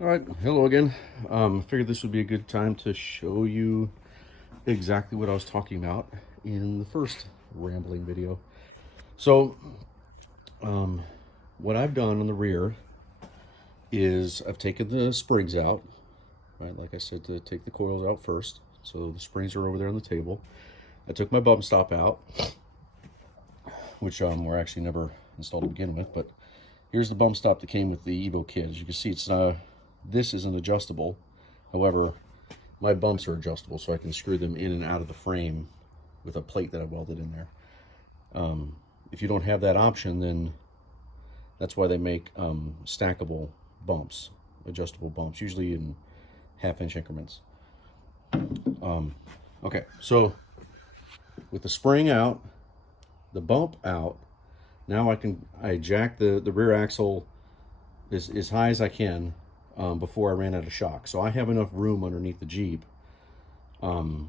All right, hello again. Figured this would be a good time to show you exactly what I was talking about in the first rambling video. So, um, what I've done on the rear is I've taken the springs out, right? Like I said, to take the coils out first. So the springs are over there on the table. I took my bump stop out, which were actually never installed to begin with, but here's the bump stop that came with the Evo kit. As you can see, this isn't adjustable. However, my bumps are adjustable, so I can screw them in and out of the frame with a plate that I welded in there. If you don't have that option, then that's why they make stackable bumps, adjustable bumps, usually in half-inch increments. Okay, so with the spring out, the bump out, now I jack the rear axle as high as I can before I ran out of shock. So I have enough room underneath the Jeep to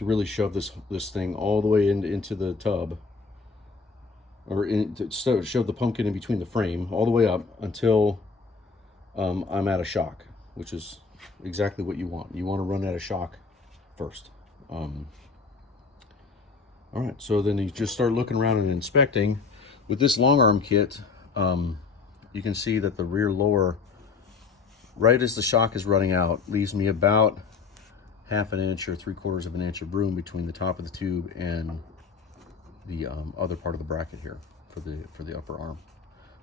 really shove this thing all the way into the tub, or to shove the pumpkin in between the frame all the way up until I'm out of shock, which is exactly what you want. You want to run out of shock first. All right, so then you just start looking around and inspecting. With this long arm kit, you can see that the rear lower, right as the shock is running out, leaves me about half an inch or 3/4 of an inch of room between the top of the tube and the other part of the bracket here for the upper arm,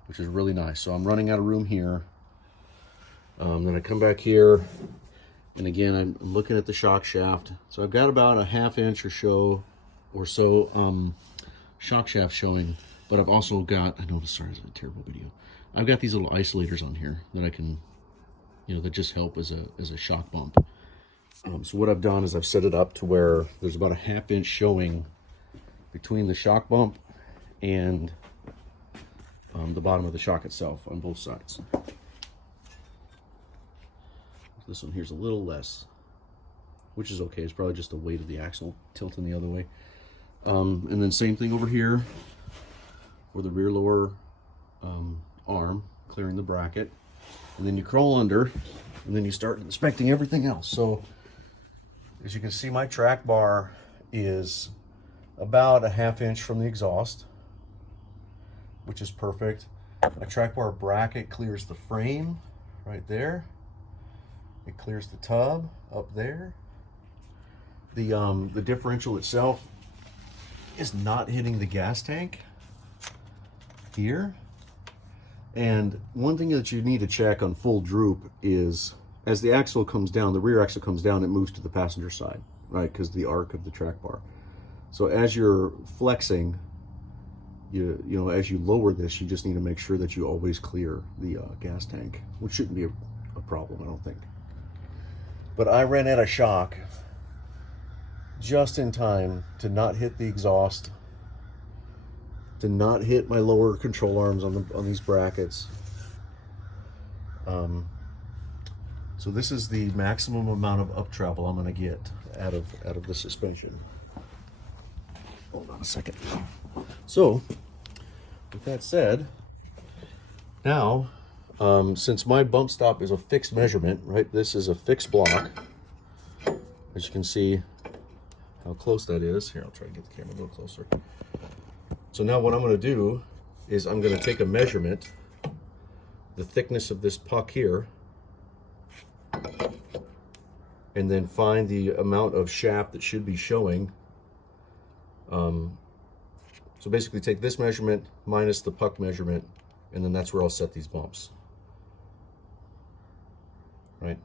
which is really nice. So I'm running out of room here. Then I come back here, and again I'm looking at the shock shaft. So I've got about a ½ inch or so shock shaft showing, but I've also got, I know, sorry, it's a terrible video. I've got these little isolators on here that I can, that just help as a shock bump. So what I've done is I've set it up to where there's about a ½ inch showing between the shock bump and the bottom of the shock itself on both sides. This one here's a little less, which is okay. It's probably just the weight of the axle tilting the other way. And then same thing over here for the rear lower arm, clearing the bracket. And then you crawl under, and then you start inspecting everything else. So as you can see, my track bar is about a ½ inch from the exhaust, which is perfect. My track bar bracket clears the frame right there. It clears the tub up there. The differential itself is not hitting the gas tank here. And one thing that you need to check on full droop is, as the axle comes down, the rear axle comes down, it moves to the passenger side, right? Because the arc of the track bar. So as you're flexing, as you lower this, you just need to make sure that you always clear the gas tank, which shouldn't be a problem, I don't think. But I ran out of shock just in time to not hit the exhaust, to not hit my lower control arms on these brackets. So this is the maximum amount of up travel I'm going to get out of the suspension. Hold on a second. So with that said, now since my bump stop is a fixed measurement, right? This is a fixed block. As you can see how close that is. Here, I'll try to get the camera a little closer. So now what I'm going to do is I'm going to take a measurement, the thickness of this puck here, and then find the amount of shaft that should be showing. So basically take this measurement minus the puck measurement, and then that's where I'll set these bumps, right?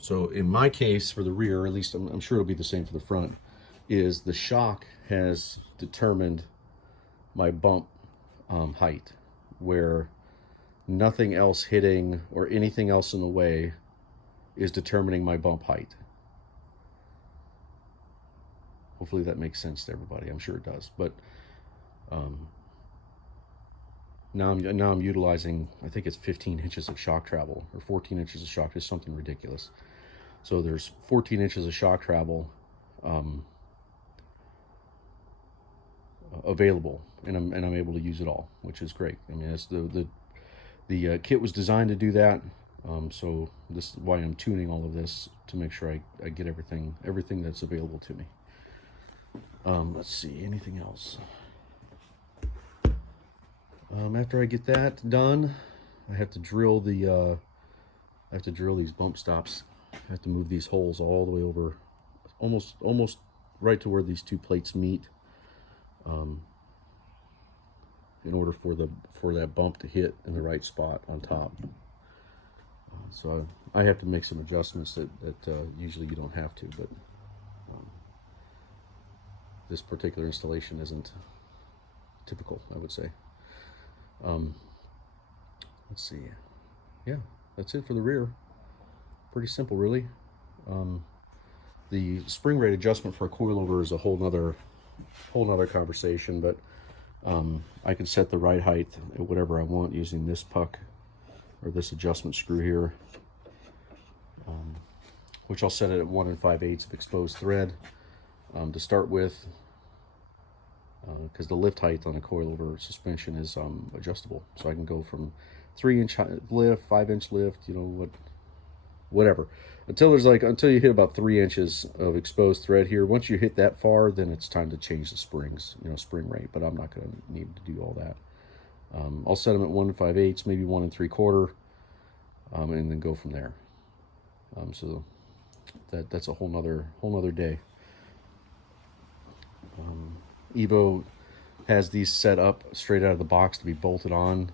So in my case, for the rear, at least I'm sure it'll be the same for the front, is the shock has determined my bump height, where nothing else hitting or anything else in the way is determining my bump height. Hopefully that makes sense to everybody. I'm sure it does. But now I'm utilizing, I think it's 15 inches of shock travel, or 14 inches of shock, just something ridiculous. So there's 14 inches of shock travel available, and I'm able to use it all, which is great. I mean, it's The kit was designed to do that, so this is why I'm tuning all of this to make sure I get everything that's available to me. Let's see, anything else? After I get that done, I have to drill these bump stops. I have to move these holes all the way over, almost right to where these two plates meet, in order for that bump to hit in the right spot on top. So I have to make some adjustments that usually you don't have to, but this particular installation isn't typical, I would say. Let's see. Yeah, that's it for the rear. Pretty simple, really. The spring rate adjustment for a coilover is a whole nother conversation, but I can set the ride height at whatever I want using this puck or this adjustment screw here, which I'll set it at 1 5/8 of exposed thread to start with, because the lift height on a coilover suspension is adjustable, so I can go from 3-inch lift, 5-inch lift, you know, whatever, until you hit about 3 inches of exposed thread here. Once you hit that far, then it's time to change the springs, you know, spring rate, but I'm not going to need to do all that. I'll set them at 1 5/8, maybe 1 3/4, and then go from there. So that's a whole nother day. Evo has these set up straight out of the box to be bolted on,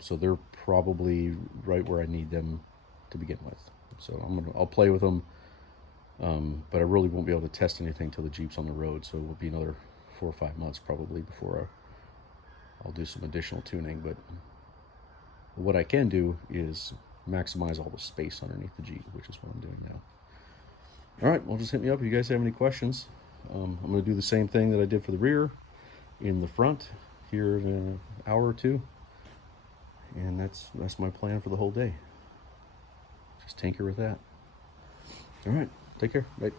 so they're probably right where I need them to begin with. So I'll play with them, but I really won't be able to test anything till the Jeep's on the road, so it will be another 4 or 5 months probably before I'll do some additional tuning. But what I can do is maximize all the space underneath the Jeep, which is what I'm doing now. All right, well, just hit me up if you guys have any questions. I'm going to do the same thing that I did for the rear in the front here in an hour or two, and that's my plan for the whole day. Just tinker with that. All right, take care. Bye.